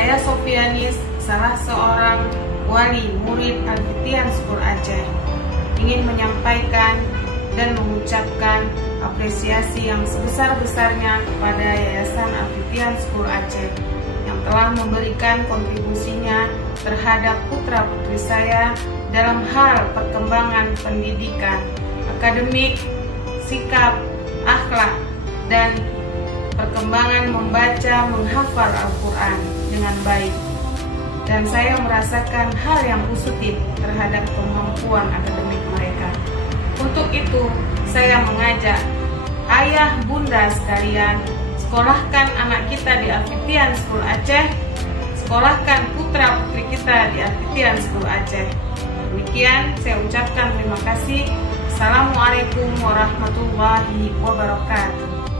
Saya Sofianis, salah seorang wali murid Al-Fitian School Aceh, ingin menyampaikan dan mengucapkan apresiasi yang sebesar-besarnya kepada Yayasan Al-Fitian School Aceh yang telah memberikan kontribusinya terhadap putra-putri saya dalam hal perkembangan pendidikan, akademik, sikap, akhlak, dan perkembangan membaca, menghafal Al-Quran dengan baik. Dan saya merasakan hal yang positif terhadap kemampuan akademik mereka. Untuk itu, saya mengajak ayah bunda sekalian, sekolahkan anak kita di Al-Fitian School Aceh, sekolahkan putra putri kita di Al-Fitian School Aceh. Demikian saya ucapkan terima kasih. Assalamualaikum warahmatullahi wabarakatuh.